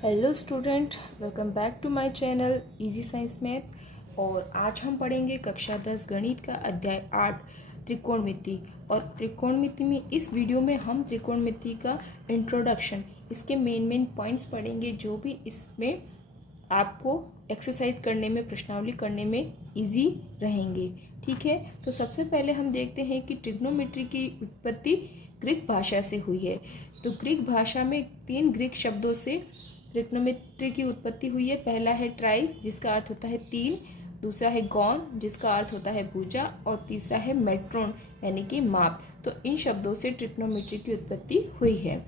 Hello student, welcome back to my channel easy science math. और आज हम पढ़ेंगे कक्षा 10 गणित का अध्याय 8 त्रिकोणमिति। और त्रिकोणमिति में इस वीडियो में हम त्रिकोणमिति का इंट्रोडक्शन, इसके मेन पॉइंट्स पढ़ेंगे जो भी इसमें आपको एक्सरसाइज करने में, प्रश्नावली करने में इजी रहेंगे। ठीक है, तो सबसे पहले हम देखते हैं कि ट्रिग्नोमेट्री की उत्पत्ति ग्रीक भाषा से हुई है। तो ग्रीक भाषा में 3 ग्रीक शब्दों से ट्रिग्नोमेट्री की उत्पत्ति हुई है। पहला है ट्राई, जिसका अर्थ होता है 3, दूसरा है गॉन, जिसका अर्थ होता है भुजा, और तीसरा है मेट्रोन यानी कि माप। तो इन शब्दों से ट्रिग्नोमेट्री की उत्पत्ति हुई है।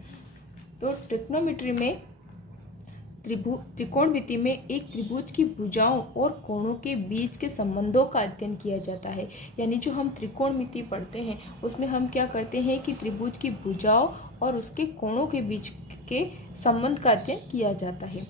तो ट्रिग्नोमेट्री में त्रिकोणमिति में एक त्रिभुज की भुजाओं और कोणों के बीच के संबंधों का अध्ययन किया जाता है। यानी जो हम त्रिकोणमिति पढ़ते हैं उसमें हम क्या करते हैं कि त्रिभुज की भुजाओं और उसके कोणों के बीच के संबंध का अध्ययन किया जाता है।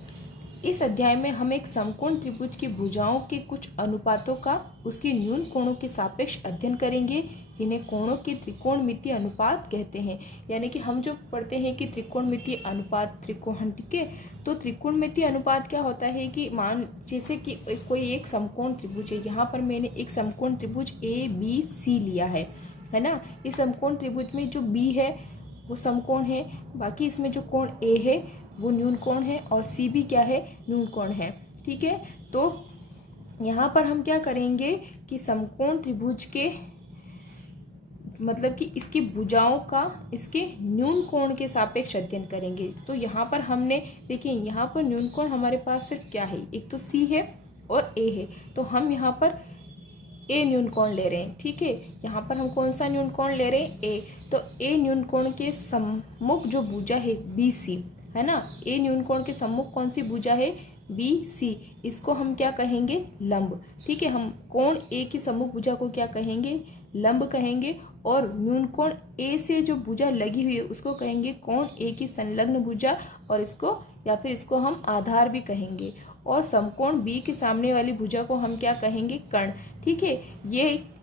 इस अध्याय में हम एक समकोण त्रिभुज की भुजाओं के कुछ अनुपातों का उसके न्यून कोणों के सापेक्ष अध्ययन करेंगे, जिन्हें कोणों के त्रिकोणमिति अनुपात कहते हैं। यानी कि हम जो पढ़ते हैं कि त्रिकोणमिति अनुपात त्रिकोण, ठीक है। तो त्रिकोणमिति अनुपात क्या होता है कि मान जैसे कि कोई एक समकोण त्रिभुज है। यहाँ पर मैंने एक समकोण त्रिभुज ABC लिया है ना। इस समकोण त्रिभुज में जो B है वो समकोण है, बाकी इसमें जो कोण A है वो न्यून कोण है, और C भी क्या है, न्यून कोण है। ठीक है, तो यहाँ पर हम क्या करेंगे कि समकोण त्रिभुज के मतलब कि इसकी भुजाओं का इसके न्यून कोण के सापेक्ष अध्ययन करेंगे। तो यहाँ पर हमने देखिए, यहाँ पर न्यून कोण हमारे पास सिर्फ क्या है, एक तो C है और A है। तो हम यहाँ पर A न्यून कोण ले रहे हैं। ठीक है, यहाँ पर हम कौन सा न्यून कोण ले रहे हैं, A। तो A न्यून कोण के सम्मुख जो भुजा है BC है ना, A न्यून कोण के सम्मुख कौन सी भुजा है, BC। इसको हम क्या कहेंगे, लंब। ठीक है, हम कोण A की सम्मुख भुजा को क्या कहेंगे, लंब कहेंगे। और न्यून कोण A से जो भुजा लगी हुई है उसको कहेंगे कोण A की संलग्न भुजा, और इसको या फिर इसको हम आधार भी कहेंगे। और समकोण B के सामने वाली भुजा को हम क्या कहेंगे, कर्ण। ठीक है,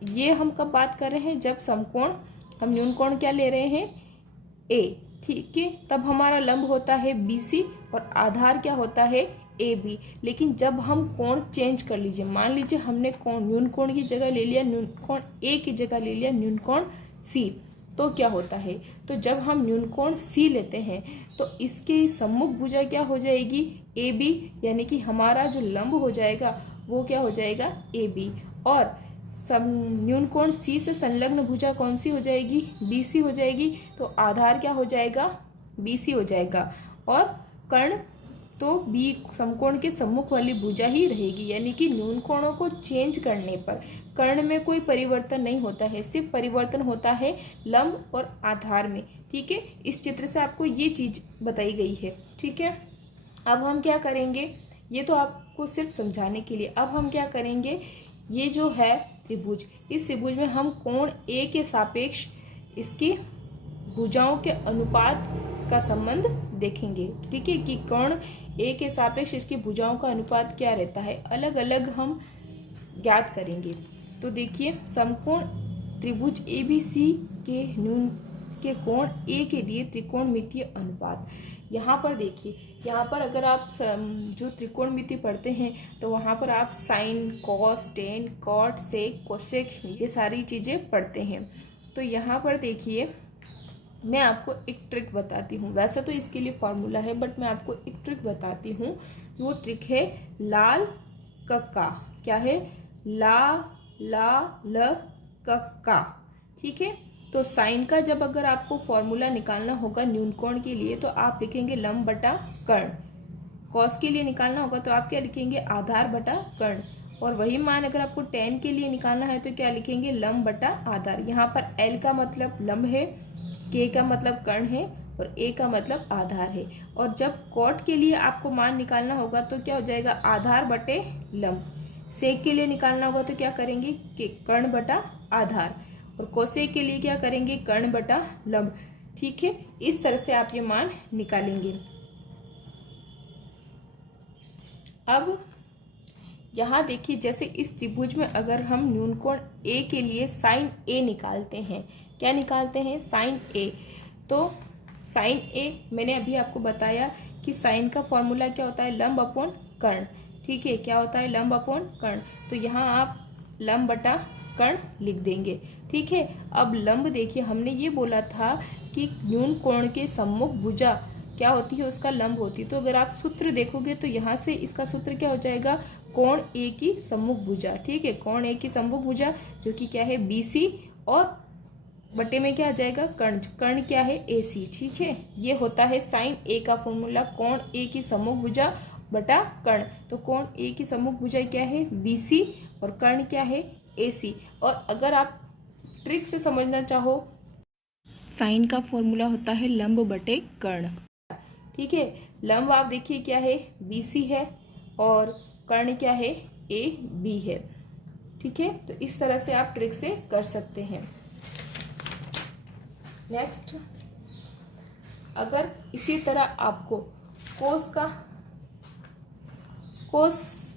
ये हम कब बात कर रहे हैं, जब समकोण हम न्यून कोण क्या ले रहे हैं, A। ठीक है, तब हमारा लंब होता है BC और आधार क्या होता है, AB। लेकिन जब हम कोण चेंज कर लीजिए, मान लीजिए हमने कोण न्यून कोण की जगह ले लिया न्यून कोण A की जगह ले लिया न्यून कोण C, तो क्या होता है, तो जब हम न्यून कोण C लेते हैं तो इसके सम्मुख भुजा क्या हो जाएगी, AB। यानी कि हमारा जो लंब हो जाएगा वो क्या हो जाएगा, AB। और न्यून कोण C से संलग्न भुजा कौन सी हो जाएगी, BC हो जाएगी। तो आधार क्या हो जाएगा, BC हो जाएगा। और कर्ण तो B समकोण के सम्मुख वाली भुजा ही रहेगी। यानी कि न्यून कोणों को चेंज करने पर कर्ण में कोई परिवर्तन नहीं होता है, सिर्फ परिवर्तन होता है लंब और आधार में। ठीक है, इस चित्र से आपको ये चीज बताई गई है। ठीक है, अब हम क्या करेंगे, ये तो आपको सिर्फ समझाने के लिए। अब हम क्या करेंगे, ये जो है त्रिभुज, इस त्रिभुज में हम कोण A के सापेक्ष इसकी भुजाओं के अनुपात का संबंध देखेंगे। ठीक है, कि कोण A के सापेक्ष इसकी भुजाओं का अनुपात क्या रहता है, अलग अलग हम ज्ञात करेंगे। तो देखिए, समकोण त्रिभुज ABC के न्यून के कोण A के लिए त्रिकोणमितीय अनुपात। यहाँ पर देखिए, यहाँ पर अगर आप जो त्रिकोणमिति पढ़ते हैं तो वहाँ पर आप साइन, कॉस, टेन, कॉट, सेक, कोसेक, ये सारी चीज़ें पढ़ते हैं। तो यहाँ पर देखिए, मैं आपको एक ट्रिक बताती हूँ। वैसे तो इसके लिए फॉर्मूला है, बट मैं आपको एक ट्रिक बताती हूँ। वो ट्रिक है लाल कक्का। क्या है, ल कक्का। ठीक है, तो साइन का जब अगर आपको फॉर्मूला निकालना होगा न्यून कोण के लिए तो आप लिखेंगे लंब बटा कर्ण। कॉस के लिए निकालना होगा तो आप क्या लिखेंगे, आधार बटा कर्ण। और वही मान अगर आपको टेन के लिए निकालना है तो क्या लिखेंगे, लंब बटा आधार। यहाँ पर L का मतलब लंब है, K का मतलब कर्ण है, और A का मतलब आधार है। और जब कॉट के लिए आपको मान निकालना होगा तो क्या हो जाएगा, आधार बटे लंब। सेक के लिए निकालना होगा तो क्या करेंगे, कर्ण बटा आधार। और कोसेक के लिए क्या करेंगे, कर्ण बटा लंब। ठीक है, इस तरह से आप ये मान निकालेंगे। अब यहाँ देखिए, जैसे इस त्रिभुज में अगर हम न्यून कोण A के लिए साइन A निकालते हैं, क्या निकालते हैं, साइन A। तो साइन ए मैंने अभी आपको बताया कि साइन का फॉर्मूला क्या होता है, लंब अपॉन कर्ण। ठीक है, क्या होता है, लंब अपॉन कर्ण। तो यहाँ आप लंब बटा कर्ण लिख देंगे। ठीक है, अब लंब देखिए हमने ये बोला था कि न्यून कोण के सम्मुख भुजा क्या होती है, उसका लंब होती है। तो अगर आप सूत्र देखोगे तो यहाँ से इसका सूत्र क्या हो जाएगा, कोण ए की सम्मुख भुजा। ठीक है, कोण ए की सम्मुख भुजा जो कि क्या है BC, और बटे में क्या आ जाएगा, कर्ण। कर्ण क्या है, AC। ठीक है, ये होता है साइन ए का फॉर्मूला, कोण ए की सम्मुख भुजा बटा कर्ण। तो कोण ए की सम्मुख भुजा क्या है, BC, और कर्ण क्या है, AC। और अगर आप ट्रिक से समझना चाहो, साइन का फॉर्मूला होता है लंब बटे कर्ण। ठीक है, लंब आप देखिए क्या है, BC है, और कर्ण क्या है, AB है। ठीक है, तो इस तरह से आप ट्रिक से कर सकते हैं। नेक्स्ट, अगर इसी तरह आपको कोस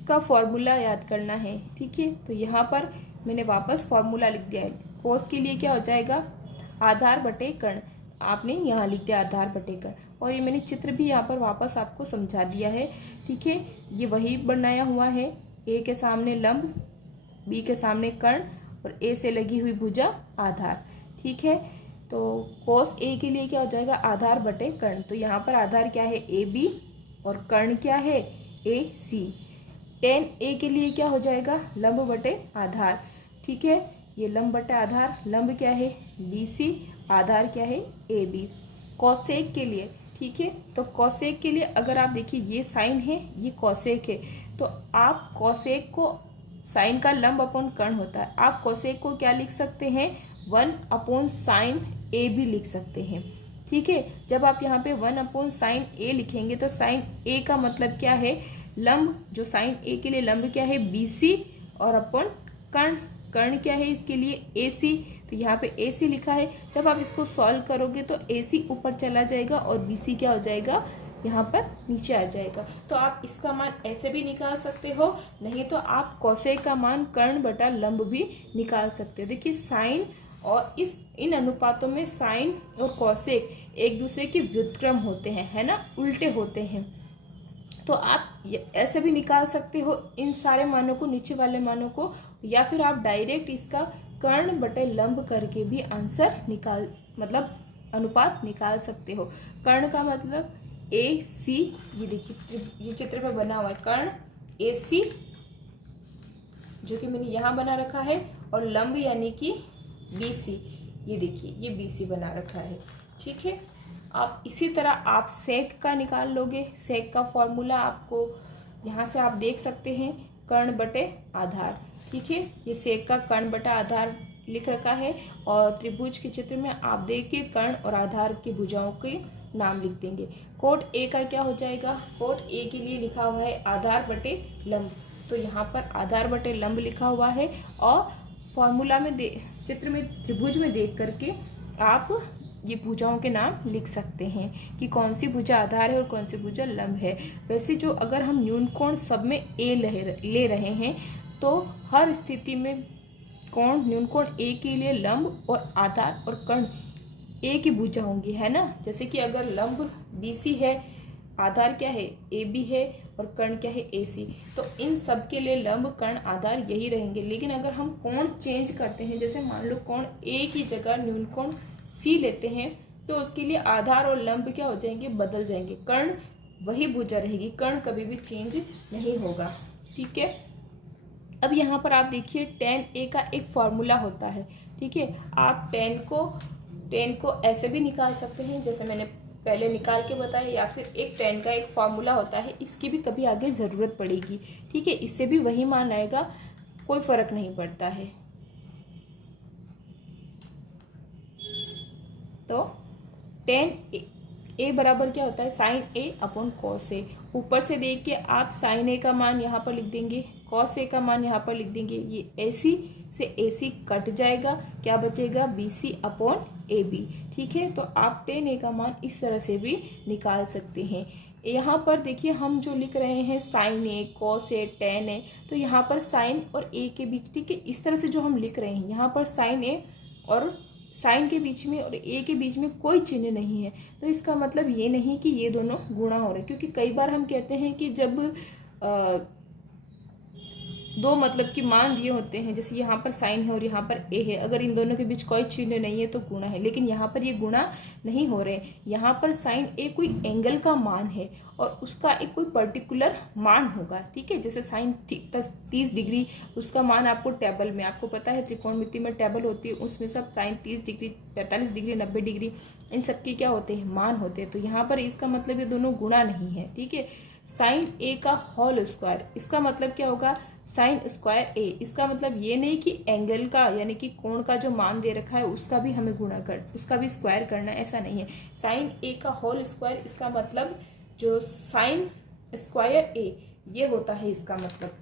का फॉर्मूला याद करना है, ठीक है, तो यहाँ पर मैंने वापस फॉर्मूला लिख दिया है। कोस के लिए क्या हो जाएगा, आधार बटे कर्ण। आपने यहाँ लिख दिया आधार बटे कर्ण, और ये मैंने चित्र भी यहाँ पर वापस आपको समझा दिया है। ठीक है, ये वही बनाया हुआ है, ए के सामने लंब, बी के सामने कर्ण, और ए से लगी हुई भुजा आधार। ठीक है, तो कोस ए के लिए क्या हो जाएगा, आधार बटे कर्ण। तो यहाँ पर आधार क्या है, AB, और कर्ण क्या है, AC। टेन ए के लिए क्या हो जाएगा, लंब बटे आधार। ठीक है, ये लंब बटे आधार, लंब क्या है, BC, आधार क्या है, AB। कॉसेक के लिए, ठीक है, तो कॉसेक के लिए अगर आप देखिए ये साइन है, ये कॉसेक है, तो आप कॉसेक को, साइन का लंब अपॉन कर्ण होता है, आप कॉसेक को क्या लिख सकते हैं, 1 अपॉन साइन ए भी लिख सकते हैं। ठीक है, जब आप यहाँ पे 1 अपॉन साइन ए लिखेंगे तो साइन ए का मतलब क्या है, लंब, जो साइन ए के लिए लंब क्या है, BC, और अपॉन कर्ण, कर्ण क्या है इसके लिए, AC। तो यहाँ पे AC लिखा है। जब आप इसको सॉल्व करोगे तो AC ऊपर चला जाएगा और BC क्या हो जाएगा, यहाँ पर नीचे आ जाएगा। तो आप इसका मान ऐसे भी निकाल सकते हो, नहीं तो आप कॉसेक का मान कर्ण बटा लंब भी निकाल सकते हो। देखिए साइन और इन अनुपातों में साइन और कॉसेक एक दूसरे के व्युत्क्रम होते हैं, है ना, उल्टे होते हैं। तो आप ऐसे भी निकाल सकते हो इन सारे मानों को, नीचे वाले मानों को, या फिर आप डायरेक्ट इसका कर्ण बटे लंब करके भी आंसर निकाल, मतलब अनुपात निकाल सकते हो। कर्ण का मतलब AC, ये देखिए ये चित्र में बना हुआ है, कर्ण AC जो कि मैंने यहाँ बना रखा है, और लंब यानी कि BC, ये देखिए ये BC बना रखा है। ठीक है, आप इसी तरह आप सेक का निकाल लोगे। सेक का फॉर्मूला आपको यहाँ से आप देख सकते हैं, कर्ण बटे आधार। ठीक है, ये सेक का कर्ण बटा आधार लिख रखा है, और त्रिभुज के चित्र में आप देखिए कर्ण और आधार की भुजाओं के नाम लिख देंगे। कोट ए का क्या हो जाएगा, कोट ए के लिए लिखा हुआ है आधार बटे लंब, तो यहाँ पर आधार बटे लंब लिखा हुआ है, और फॉर्मूला में चित्र में त्रिभुज में देख करके आप ये भुजाओं के नाम लिख सकते हैं कि कौन सी भुजा आधार है और कौन सी भुजा लंब है। वैसे जो अगर हम न्यून कोण सब में ए ले रहे हैं, तो हर स्थिति में कोण, न्यून कोण ए के लिए लंब और आधार और कर्ण ए की भुजा होंगी, है ना। जैसे कि अगर लंब BC है, आधार क्या है, AB है, और कर्ण क्या है, AC, तो इन सब के लिए लंब कर्ण आधार यही रहेंगे। लेकिन अगर हम कोण चेंज करते हैं, जैसे मान लो कोण A की जगह न्यून कोण C लेते हैं, तो उसके लिए आधार और लंब क्या हो जाएंगे, बदल जाएंगे, कर्ण वही भुजा रहेगी, कर्ण कभी भी चेंज नहीं होगा। ठीक है, अब यहाँ पर आप देखिए tan A का एक फॉर्मूला होता है। ठीक है, आप tan को ऐसे भी निकाल सकते हैं जैसे मैंने पहले निकाल के बताया, या फिर एक tan का एक फॉर्मूला होता है, इसकी भी कभी आगे ज़रूरत पड़ेगी। ठीक है, इससे भी वही मान आएगा, कोई फर्क नहीं पड़ता है। तो tan A बराबर क्या होता है, sine A upon cos A। ऊपर से देख के आप साइन A का मान यहाँ पर लिख देंगे, कॉस A का मान यहाँ पर लिख देंगे, ये AC से AC कट जाएगा, क्या बचेगा, BC अपॉन AB। ठीक है, तो आप tan A का मान इस तरह से भी निकाल सकते हैं। यहाँ पर देखिए हम जो लिख रहे हैं sine A, cos A, tan A, तो यहाँ पर साइन और A के बीच, ठीक है, इस तरह से जो हम लिख रहे हैं, यहाँ पर साइन A और साइन के बीच में और ए के बीच में कोई चिन्ह नहीं है, तो इसका मतलब ये नहीं कि ये दोनों गुणा हो रहे हैं। क्योंकि कई बार हम कहते हैं कि जब दो मतलब कि मान दिए होते हैं, जैसे यहाँ पर साइन है और यहाँ पर ए है, अगर इन दोनों के बीच कोई चिन्ह नहीं है तो गुणा है। लेकिन यहाँ पर ये गुणा नहीं हो रहे। यहाँ पर साइन ए कोई एंगल का मान है और उसका एक कोई पर्टिकुलर मान होगा, ठीक है। जैसे साइन 30 डिग्री, उसका मान आपको टेबल में, आपको पता है त्रिकोणमिति में टेबल होती है, उसमें सब साइन 30 डिग्री, 45 डिग्री, 90 डिग्री, इन सब के क्या होते हैं, मान होते हैं। तो यहाँ पर इसका मतलब ये दोनों गुणा नहीं है, ठीक है। साइन ए का होल स्क्वायर, इसका मतलब क्या होगा, साइन स्क्वायर ए। इसका मतलब ये नहीं कि एंगल का यानी कि कोण का जो मान दे रखा है उसका भी हमें गुणा कर, उसका भी स्क्वायर करना है, ऐसा नहीं है। साइन ए का होल स्क्वायर, इसका मतलब जो साइन स्क्वायर ए ये होता है इसका मतलब।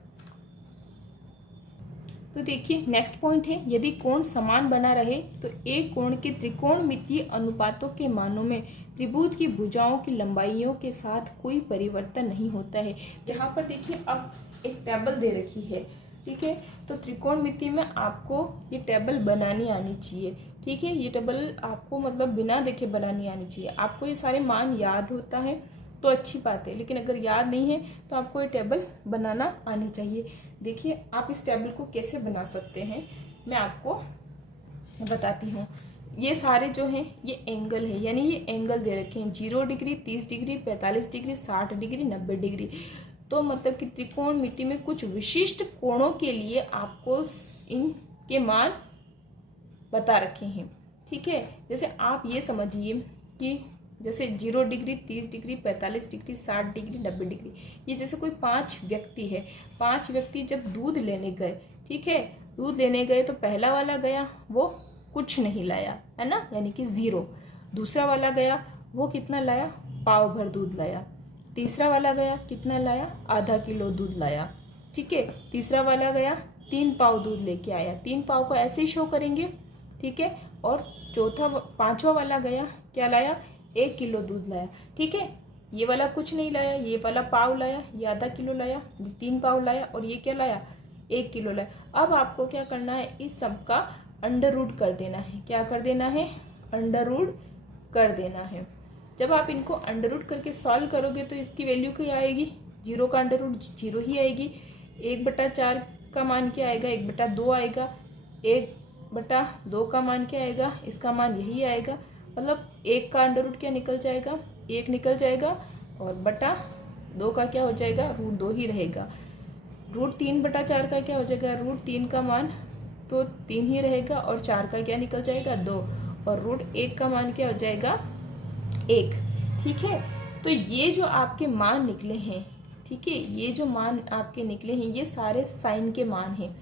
तो देखिए नेक्स्ट पॉइंट है, यदि कोण समान बना रहे तो एक कोण के त्रिकोणमितीय अनुपातों के मानों में त्रिभुज की भुजाओं की लंबाइयों के साथ कोई परिवर्तन नहीं होता है। यहाँ पर देखिए अब एक टेबल दे रखी है, ठीक है। तो त्रिकोणमिति में आपको ये टेबल बनानी आनी चाहिए, ठीक है। ये टेबल आपको मतलब बिना देखे बनानी आनी चाहिए। आपको ये सारे मान याद होता है तो अच्छी बात है, लेकिन अगर याद नहीं है तो आपको ये टेबल बनाना आनी चाहिए। देखिए आप इस टेबल को कैसे बना सकते हैं, मैं आपको बताती हूँ। ये सारे जो हैं ये एंगल है, यानी ये एंगल दे रखे हैं 0 degree, 30 degree, 45 degree, 60 degree, 90 degree. तो मतलब कि त्रिकोणमिति में कुछ विशिष्ट कोणों के लिए आपको इनके मान बता रखे हैं, ठीक है। जैसे आप ये समझिए कि जैसे 0 degree, 30 degree, 45 degree, 60 degree, 90 degree, ये जैसे कोई 5 व्यक्ति है। 5 व्यक्ति जब दूध लेने गए, ठीक है, दूध लेने गए तो पहला वाला गया वो कुछ नहीं लाया, है ना, यानी कि 0। दूसरा वाला गया वो कितना लाया, पाव भर दूध लाया। तीसरा वाला गया कितना लाया, आधा किलो दूध लाया, ठीक है। तीसरा वाला गया 3 पाव दूध लेके आया, 3 पाव को ऐसे ही शो करेंगे, ठीक है। और पांचवा वाला गया क्या लाया, 1 किलो दूध लाया, ठीक है। ये वाला कुछ नहीं लाया, ये वाला पाव लाया, ये आधा किलो लाया, 3 पाव लाया, और ये क्या लाया, 1 किलो लाया। अब आपको क्या करना है, इस सब का अंडर रूट कर देना है। क्या कर देना है, अंडर रूट कर देना है। जब आप इनको अंडर रूट करके सॉल्व करोगे तो इसकी वैल्यू क्या आएगी, 0 का अंडर रूट 0 ही आएगी। 1/4 का मान क्या आएगा, 1/2 आएगा। 1/2 का मान क्या आएगा, इसका मान यही आएगा। मतलब 1 का अंडर रूट क्या निकल जाएगा, 1 निकल जाएगा, और बटा 2 का क्या हो जाएगा, √2 ही रहेगा। √3/4 का क्या हो जाएगा, √3 का मान तो 3 ही रहेगा, और 4 का क्या निकल जाएगा, 2, और √1 का मान क्या हो जाएगा, 1, ठीक है। तो ये जो आपके मान निकले हैं, ठीक है, ये जो मान आपके निकले हैं ये सारे साइन के मान हैं।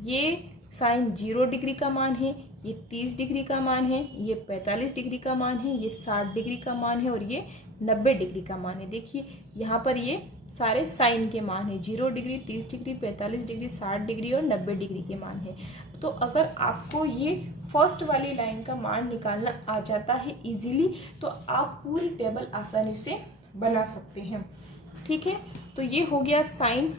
ये साइन 0 डिग्री का मान है, ये 30 डिग्री का मान है, ये 45 डिग्री का मान है, ये 60 डिग्री का मान है, और ये 90 डिग्री का मान है। देखिए यहाँ पर ये सारे साइन के मान है, 0 डिग्री, 30 डिग्री, 45 डिग्री, 60 डिग्री और 90 डिग्री के मान है। तो अगर आपको ये फर्स्ट वाली लाइन का मान निकालना आ जाता है इजीली, तो आप पूरी टेबल आसानी से बना सकते हैं, ठीक है। तो ये हो गया साइन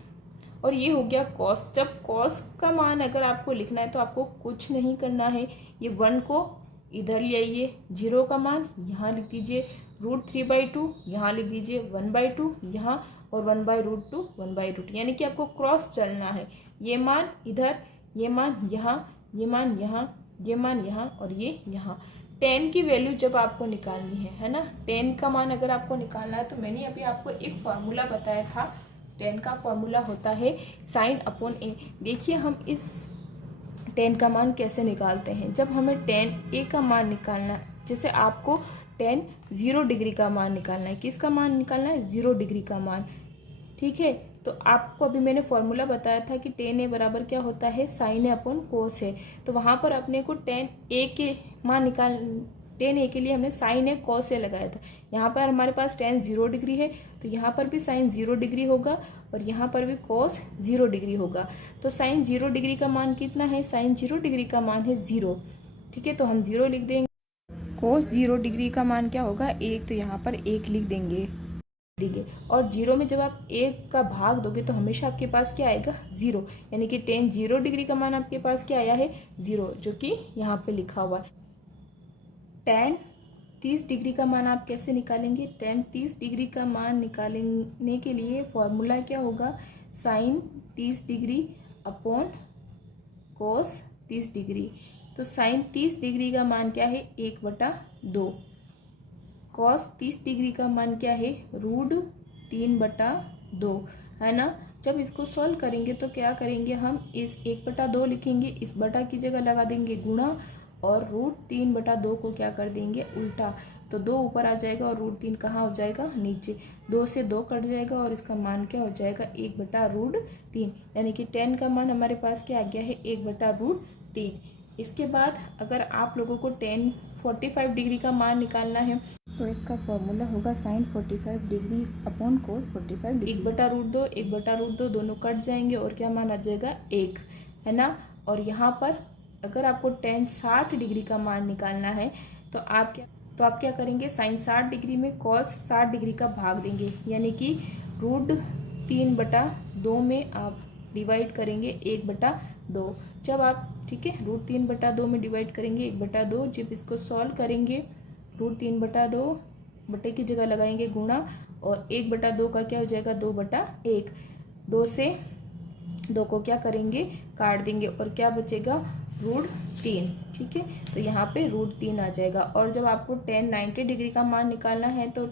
और ये हो गया कॉस। जब कॉस का मान अगर आपको लिखना है तो आपको कुछ नहीं करना है, ये 1 को इधर ले आइए, 0 का मान यहाँ लिख दीजिए, √3/2 यहाँ लिख दीजिए, 1/2 यहाँ, और 1/√2 1/√, यानी कि आपको क्रॉस चलना है। ये मान इधर, ये मान यहाँ, ये मान यहाँ, ये मान यहाँ, और ये यहाँ। 10 की वैल्यू जब आपको निकालनी है ना, 10 का मान अगर आपको निकालना है तो मैंने अभी आपको एक फार्मूला बताया था। 10 का फॉर्मूला होता है sin/a। देखिए हम इस 10 का मान कैसे निकालते हैं। जब हमें 10a का मान निकालना, जैसे आपको 0 डिग्री का मान निकालना है, किसका मान निकालना है, 0 डिग्री का मान, ठीक है। तो आपको अभी मैंने फॉर्मूला बताया था कि 10a बराबर क्या होता है, sin/cos है। तो वहाँ पर अपने को 10a के मान 10a के लिए हमने sin/cos लगाया था। यहाँ पर हमारे पास 0 डिग्री है तो यहाँ पर भी sin 0 डिग्री होगा, और यहाँ पर भी cos 0 डिग्री होगा। तो sin 0 डिग्री का मान कितना है, sin 0 डिग्री का मान है 0, ठीक है। तो हम 0 लिख देंगे। cos 0 डिग्री का मान क्या होगा, 1, तो यहाँ पर 1 लिख देंगे, और 0 में जब आप 1 का भाग दोगे तो हमेशा आपके पास क्या आएगा, 0, यानी कि 0 डिग्री का मान आपके पास क्या आया है, 0, जो कि यहाँ पे लिखा हुआ है। tan 30 डिग्री का मान आप कैसे निकालेंगे? tan 30 डिग्री का मान निकालने के लिए फॉर्मूला क्या होगा? sin 30 degree upon cos 30 degree. तो sin 30 डिग्री का मान क्या है? 1/2। cos 30 डिग्री का मान क्या है? √3/2 है ना। जब इसको सॉल्व करेंगे तो क्या करेंगे हम? इस 1/2 लिखेंगे, इस बटा की जगह लगा देंगे गुणा, और √3/2 को क्या कर देंगे? उल्टा। तो 2 ऊपर आ जाएगा और √3 कहाँ हो जाएगा? नीचे। 2 से 2 कट जाएगा और इसका मान क्या हो जाएगा? 1/√3। यानी कि tan का मान हमारे पास क्या आ गया है? 1/√3। इसके बाद अगर आप लोगों को tan 45 डिग्री का मान निकालना है तो इसका फॉर्मूला होगा sin 45 degree upon cos 45 degree. 1/√2 1/√2 दोनों कट जाएंगे और क्या मान आ जाएगा? 1, है ना। और यहाँ पर अगर आपको tan 60 डिग्री का मान निकालना है तो आप क्या करेंगे? sin 60 डिग्री में cos 60 डिग्री का भाग देंगे, यानी कि √3/2 में आप डिवाइड करेंगे 1/2। जब आप, ठीक है, √3/2 में डिवाइड करेंगे 1/2। जब इसको सॉल्व करेंगे √3/2 बटे की जगह लगाएंगे गुणा, और 1/2 का क्या हो जाएगा? 2/1। 2 से 2 को क्या करेंगे? काट देंगे और क्या बचेगा? √3। ठीक है, तो यहाँ पे √3 आ जाएगा। और जब आपको tan 90 डिग्री का मान निकालना है तो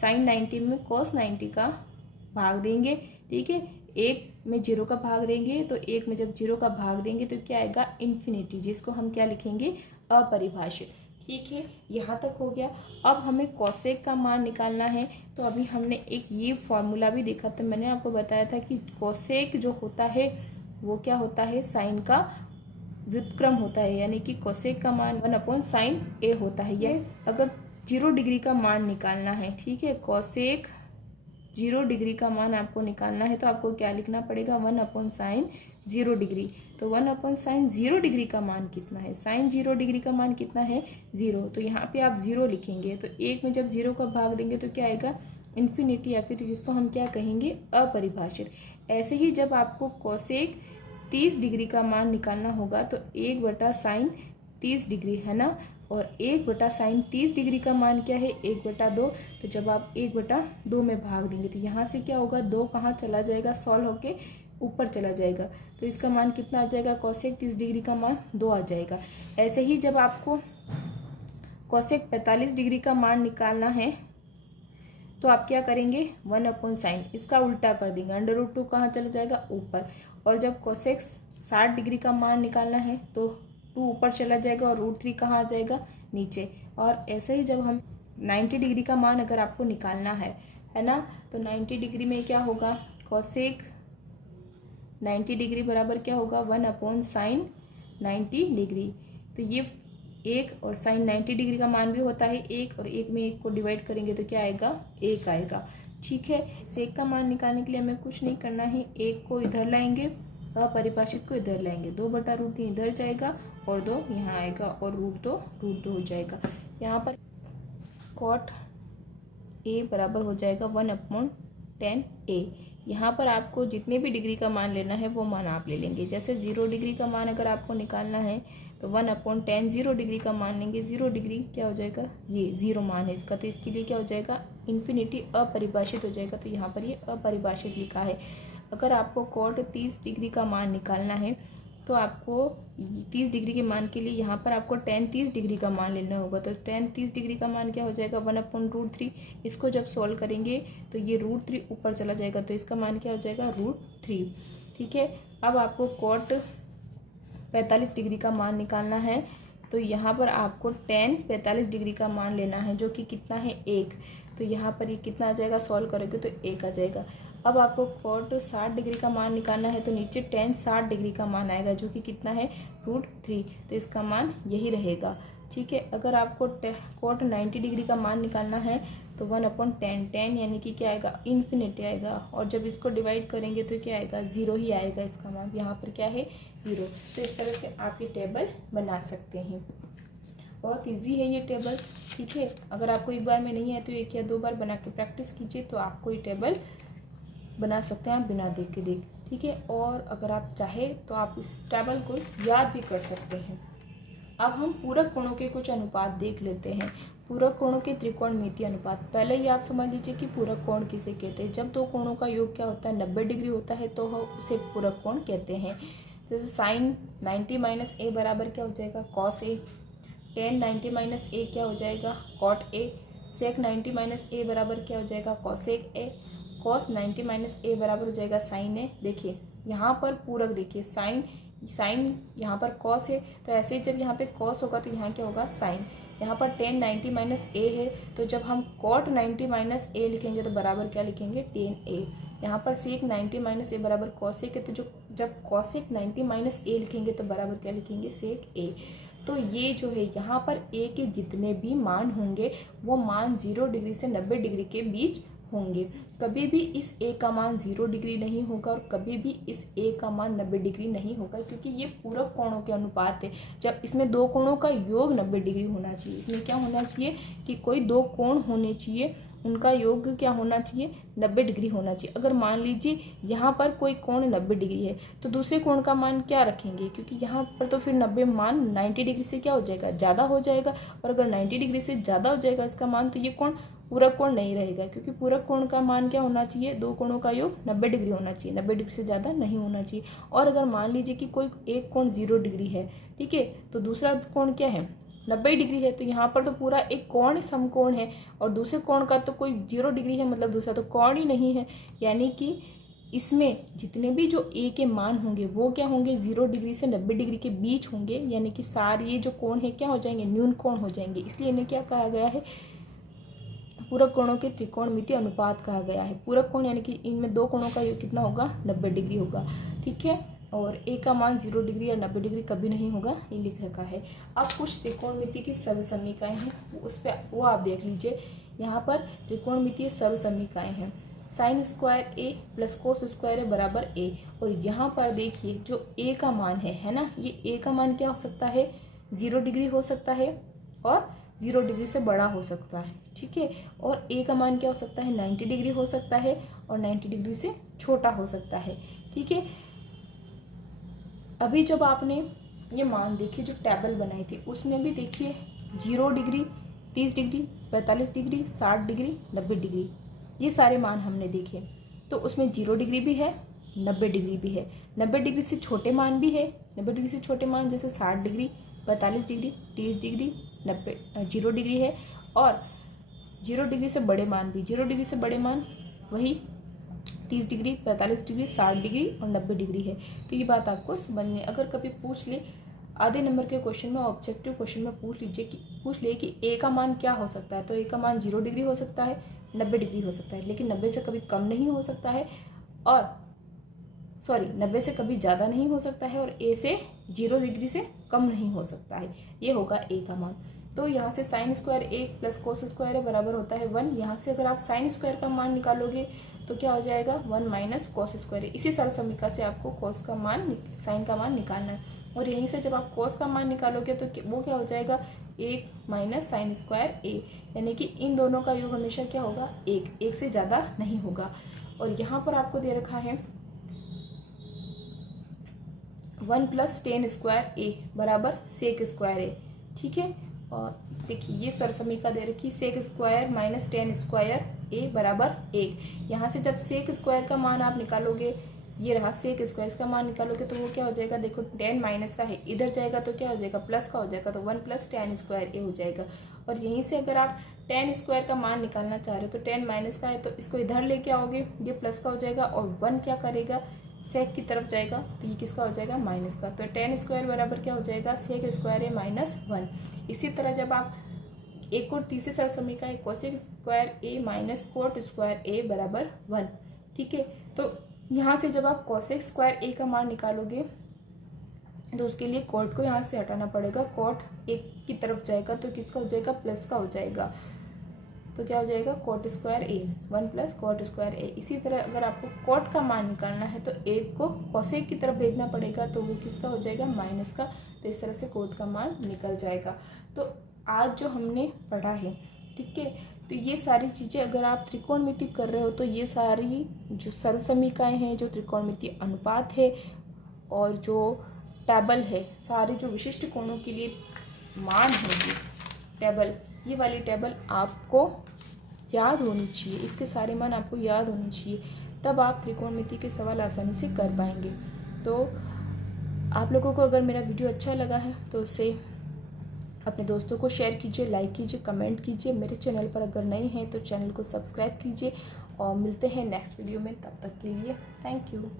sin 90 में cos 90 का भाग देंगे। ठीक है, 1 में 0 का भाग देंगे, तो 1 में जब 0 का भाग देंगे तो क्या आएगा? इन्फिनिटी, जिसको हम क्या लिखेंगे? अपरिभाषित। ठीक है, यहाँ तक हो गया। अब हमें कोसेक का मान निकालना है। तो अभी हमने एक ये फॉर्मूला भी देखा था, मैंने आपको बताया था कि कोसेक जो होता है वो क्या होता है? साइन का व्युत्क्रम होता है, यानी कि कोसेक का मान 1/sin A होता है। यह अगर 0 डिग्री का मान निकालना है, ठीक है, कोसेक 0 डिग्री का मान आपको निकालना है तो आपको क्या लिखना पड़ेगा? 1/sin 0 degree. तो 1/sin 0 डिग्री का मान कितना है? sin 0 डिग्री का मान कितना है? 0। तो यहाँ पे आप 0 लिखेंगे, तो 1 में जब 0 का भाग देंगे तो क्या आएगा? इन्फिनिटी, या फिर जिसको हम क्या कहेंगे? अपरिभाषित। ऐसे ही जब आपको कोसेक 30 डिग्री का मान निकालना होगा तो 1/sin 30 डिग्री, है ना। और 1/sin 30 डिग्री का मान क्या है? 1/2। तो जब आप 1/2 में भाग देंगे तो यहाँ से क्या होगा? 2 कहाँ चला जाएगा? सॉल्व होके ऊपर चला जाएगा, तो इसका मान कितना आ जाएगा? कोसेक 30 डिग्री का मान 2 आ जाएगा। ऐसे ही जब आपको कोसेक 45 डिग्री का मान निकालना है तो आप क्या करेंगे? 1/sin, इसका उल्टा कर देंगे, √2 कहाँ चला जाएगा? ऊपर। और जब कोसेक 60 डिग्री का मान निकालना है तो 2 ऊपर चला जाएगा और √3 कहाँ आ जाएगा? नीचे। और ऐसे ही जब हम 90 डिग्री का मान अगर आपको निकालना है ना, तो 90 डिग्री में क्या होगा? कोसेक 90 डिग्री बराबर क्या होगा? 1/sin 90 degree. तो ये 1 और sin 90 डिग्री का मान भी होता है 1, और 1 में 1 को डिवाइड करेंगे तो क्या आएगा? 1 आएगा। ठीक है, सेक का मान निकालने के लिए हमें कुछ नहीं करना है, 1 को इधर लाएंगे, अपरिभाषित को इधर लाएंगे, 2/√3 इधर जाएगा और 2 यहाँ आएगा, और √2 हो जाएगा। यहाँ पर cot A बराबर हो जाएगा 1/tan A। यहाँ पर आपको जितने भी डिग्री का मान लेना है वो मान आप ले लेंगे। जैसे 0 डिग्री का मान अगर आपको निकालना है तो 1/tan 0 डिग्री का मान लेंगे। 0 डिग्री क्या हो जाएगा? ये 0 मान है इसका, तो इसके लिए क्या हो जाएगा? इन्फिनिटी, अपरिभाषित हो जाएगा। तो यहाँ पर ये अपरिभाषित लिखा है। अगर आपको cot 30 डिग्री का मान निकालना है तो आपको 30 डिग्री के मान के लिए यहाँ पर आपको tan 30 डिग्री का मान लेना होगा। तो tan 30 डिग्री का मान क्या हो जाएगा? 1/√3। इसको जब सॉल्व करेंगे तो ये √3 ऊपर चला जाएगा, तो इसका मान क्या हो जाएगा? √3। ठीक है, अब आपको cot 45 डिग्री का मान निकालना है तो यहाँ पर आपको tan 45 डिग्री का मान लेना है, जो कि कितना है? 1। तो यहाँ पर ये कितना आ जाएगा? सॉल्व करोगे तो 1 आ जाएगा। अब आपको cot 60 डिग्री का मान निकालना है तो नीचे tan 60 डिग्री का मान आएगा, जो कि कितना है? √3। तो इसका मान यही रहेगा। ठीक है, अगर आपको cot 90 डिग्री का मान निकालना है तो 1/tan यानी कि क्या आएगा? इन्फिनिटी आएगा। और जब इसको डिवाइड करेंगे तो क्या आएगा? 0 ही आएगा इसका मान। यहाँ पर क्या है? 0। तो इस तरह से आप ये टेबल बना सकते हैं। बहुत इजी है ये टेबल। ठीक है, अगर आपको एक बार में नहीं है तो 1 या 2 बार बना के प्रैक्टिस कीजिए, तो आपको ये टेबल बना सकते हैं आप बिना देख के देख। ठीक है, और अगर आप चाहे तो आप इस टेबल को याद भी कर सकते हैं। अब हम पूरक कोणों के कुछ अनुपात देख लेते हैं। पूरक कोणों के त्रिकोणमितीय अनुपात। पहले ही आप समझ लीजिए कि पूरक कोण किसे कहते हैं। जब दो कोणों का योग क्या होता है 90 डिग्री होता है तो हम उसे पूरक कोण कहते हैं। जैसे साइन 90 माइनस ए बराबर क्या हो जाएगा कॉस ए, टेन 90 माइनस ए क्या हो जाएगा कॉट ए, सेक 90 माइनस ए बराबर क्या हो जाएगा कॉसेक ए, कॉस 90 माइनस ए बराबर हो जाएगा साइन ए। देखिए यहाँ पर पूरक देखिए साइन यहाँ पर कॉस है तो ऐसे ही जब यहाँ पे कॉस होगा तो यहाँ क्या होगा साइन। यहाँ पर टेन 90 माइनस ए है तो जब हम कॉट 90 माइनस ए लिखेंगे तो बराबर क्या लिखेंगे टेन ए। यहाँ पर सेक 90 माइनस ए बराबर कॉसेक है तो जब कॉसेक 90 माइनस ए लिखेंगे तो बराबर क्या लिखेंगे सेक ए। तो ये जो है यहाँ पर ए के जितने भी मान होंगे वो मान 0 डिग्री से 90 डिग्री के बीच होंगे। कभी भी इस ए का मान 0 डिग्री नहीं होगा और कभी भी इस ए का मान 90 डिग्री नहीं होगा, क्योंकि ये पूरक कोणों के अनुपात है। जब इसमें दो कोणों का योग 90 डिग्री होना चाहिए। इसमें क्या होना चाहिए कि कोई दो कोण होने चाहिए, उनका योग क्या होना चाहिए 90 डिग्री होना चाहिए। अगर मान लीजिए यहाँ पर कोई कोण 90 डिग्री है तो दूसरे कोण का मान क्या रखेंगे, क्योंकि यहाँ पर तो फिर 90 मान 90 डिग्री से क्या हो जाएगा ज़्यादा हो जाएगा, और अगर 90 डिग्री से ज़्यादा हो जाएगा इसका मान तो ये कोण पूरक कोण नहीं रहेगा, क्योंकि पूरक कोण का मान क्या होना चाहिए दो कोणों का योग 90 डिग्री होना चाहिए, 90 डिग्री से ज़्यादा नहीं होना चाहिए। और अगर मान लीजिए कि कोई एक कोण 0 डिग्री है, ठीक है, तो दूसरा कोण क्या है 90 डिग्री है, तो यहाँ पर तो पूरा एक कोण समकोण है और दूसरे कोण का तो कोई 0 डिग्री है, मतलब दूसरा तो कोण ही नहीं है। यानी कि इसमें जितने भी जो ए के मान होंगे वो क्या होंगे 0 डिग्री से 90 डिग्री के बीच होंगे, यानी कि सारे ये जो कोण है क्या हो जाएंगे न्यून कोण हो जाएंगे। इसलिए इन्हें क्या कहा गया है पूरक कोणों के त्रिकोणमितीय अनुपात कहा गया है। पूरक कोण यानी कि इनमें दो कोणों का योग कितना होगा 90 डिग्री होगा, ठीक है, और ए का मान 0 डिग्री या 90 डिग्री कभी नहीं होगा, ये लिख रखा है। अब कुछ त्रिकोणमिति की सर्वसमीकाएं हैं उस पर वो आप देख लीजिए। यहाँ पर त्रिकोणमितीय सर्वसमीकाएं हैं sine square A plus cos square A बराबर ए, और यहाँ पर देखिए जो ए का मान है ना, ये ए का मान क्या हो सकता है 0 डिग्री हो सकता है और 0 डिग्री से बड़ा हो सकता है, ठीक है, और ए का मान क्या हो सकता है 90 डिग्री हो सकता है और 90 डिग्री से छोटा हो सकता है, ठीक है। अभी जब आपने ये मान देखिए जो टेबल बनाई थी उसमें भी देखिए 0 degree 30 degree 45 degree 60 degree 90 degree ये सारे मान हमने देखे। तो उसमें 0 डिग्री भी है 90 डिग्री भी है, 90 डिग्री से छोटे मान भी है, 90 डिग्री से छोटे मान जैसे 60 डिग्री 45 डिग्री 30 डिग्री 0 डिग्री है, और 0 डिग्री से बड़े मान भी, 0 डिग्री से बड़े मान वही 30 डिग्री 45 डिग्री 60 डिग्री और 90 डिग्री है। तो ये बात आपको समझनी है। अगर कभी पूछ ले आधे नंबर के क्वेश्चन में ऑब्जेक्टिव क्वेश्चन में पूछ ले कि ए का मान क्या हो सकता है, तो ए का मान 0 डिग्री हो सकता है 90 डिग्री हो सकता है, लेकिन 90 से कभी कम नहीं हो सकता है, और 90 से कभी ज़्यादा नहीं हो सकता है, और ए से 0 डिग्री से कम नहीं हो सकता है। ये होगा ए का मान। तो यहाँ से sine square A plus cos square A बराबर होता है 1। यहाँ से अगर आप साइन स्क्वायर का मान निकालोगे तो क्या हो जाएगा 1 माइनस कोस स्क्वायर ए। इसी सरल से आपको कोस का मान साइन का मान निकालना है, और यहीं से जब आप कोस का मान निकालोगे तो वो क्या हो जाएगा 1 माइनस साइन स्क्वायर ए, यानी कि इन दोनों का योग हमेशा क्या होगा 1 से ज़्यादा नहीं होगा। और यहाँ पर आपको दे रखा है 1 प्लस टेन स्क्वायर ए बराबर सेक स्क्वायर ए, ठीक है। और देखिए ये सरसमीका दे रखी sec square minus tan square A बराबर 1। यहाँ से जब सेक स्क्वायर का मान आप निकालोगे, ये रहा सेक स्क्वायर का मान निकालोगे तो वो क्या हो जाएगा, देखो 10 माइनस का है, इधर जाएगा तो क्या हो जाएगा प्लस का हो जाएगा, तो 1 प्लस टेन स्क्वायर ए हो जाएगा। और यहीं से अगर आप टेन स्क्वायर का मान निकालना चाह रहे हो तो 10 माइनस का है तो इसको इधर लेके आओगे, ये प्लस का हो जाएगा, और 1 क्या करेगा सेक की तरफ जाएगा तो ये किसका हो जाएगा माइनस का। तो टेन स्क्वायर बराबर क्या हो जाएगा सेक स्क्वायर ए माइनस 1। इसी तरह जब आप एक और तीसरे सरसमीका है cosec square A minus cot square A बराबर 1, ठीक है। तो यहाँ से जब आप कोसेक स्क्वायर ए का मान निकालोगे तो उसके लिए कोट को यहाँ से हटाना पड़ेगा, कोट एक की तरफ जाएगा तो किसका हो जाएगा प्लस का हो जाएगा, तो क्या हो जाएगा कोट स्क्वायर ए 1 प्लस कोट स्क्वायर ए। इसी तरह अगर आपको कोट का मान निकालना है तो एक को कोसेक की तरफ भेजना पड़ेगा तो वो किसका हो जाएगा माइनस का, तो इस तरह से कोट का मान निकल जाएगा। तो आज जो हमने पढ़ा है, ठीक है, तो ये सारी चीज़ें अगर आप त्रिकोणमिति कर रहे हो तो ये सारी जो सरसमीकाएँ हैं, जो त्रिकोणमिति अनुपात है और जो टेबल है, सारे जो विशिष्ट कोणों के लिए मान होगी टेबल, ये वाली टेबल आपको याद होनी चाहिए, इसके सारे मान आपको याद होने चाहिए, तब आप त्रिकोणमिति के सवाल आसानी से कर पाएंगे। तो आप लोगों को अगर मेरा वीडियो अच्छा लगा है तो उसे अपने दोस्तों को शेयर कीजिए, लाइक कीजिए, कमेंट कीजिए। मेरे चैनल पर अगर नए हैं तो चैनल को सब्सक्राइब कीजिए और मिलते हैं नेक्स्ट वीडियो में। तब तक के लिए थैंक यू।